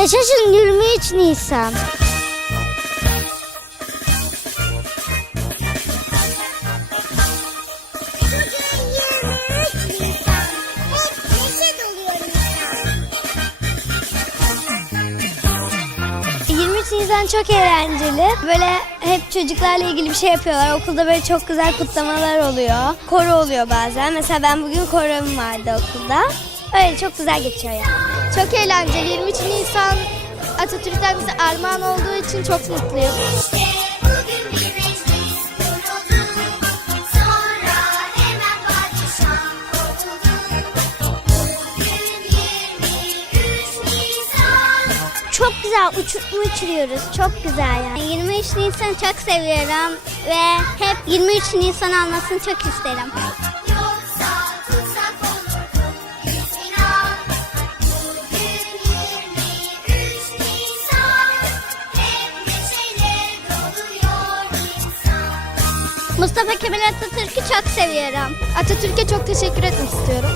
Yaşasın 23 Nisan. ...23 Nisan çok eğlenceli. Böyle hep çocuklarla ilgili bir şey yapıyorlar. Okulda böyle çok güzel kutlamalar oluyor. Koro oluyor bazen. Mesela ben bugün korom vardı okulda. Öyle çok güzel geçiyor yani. Çok eğlenceli. 23 Nisan Atatürk'ten bize armağan olduğu için çok mutluyum. İşte bugün bir meclis kuruldu. Sonra hemen padişah oldu. Bugün 23 Nisan. Çok güzel uçurtma uçuruyoruz. Çok güzel yani. 23 Nisan'ı çok seviyorum ve hep 23 Nisan almasını çok isterim. Mustafa Kemal Atatürk'ü çok seviyorum. Atatürk'e çok teşekkür etmek istiyorum.